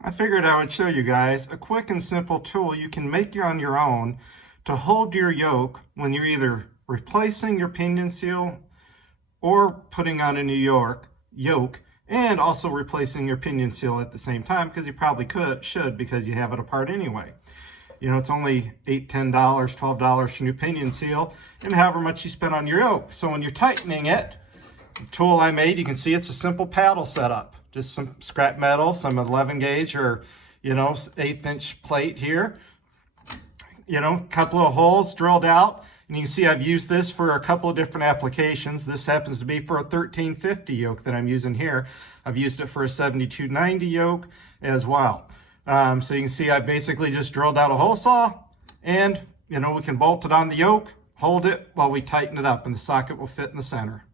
I figured I would show you guys a quick and simple tool you can make on your own to hold your yoke when you're either replacing your pinion seal or putting on a new yoke, and also replacing your pinion seal at the same time, because you probably should because you have it apart anyway. You know, it's only $8, $10, $12 for new pinion seal, and however much you spend on your yoke. So when you're tightening it, the tool I made, you can see it's a simple paddle setup. Just some scrap metal, some 11 gauge or, 1/8-inch plate here. A couple of holes drilled out. And you can see I've used this for a couple of different applications. This happens to be for a 1350 yoke that I'm using here. I've used it for a 7290 yoke as well. So you can see I basically just drilled out a hole saw, and we can bolt it on the yoke, hold it while we tighten it up, and the socket will fit in the center.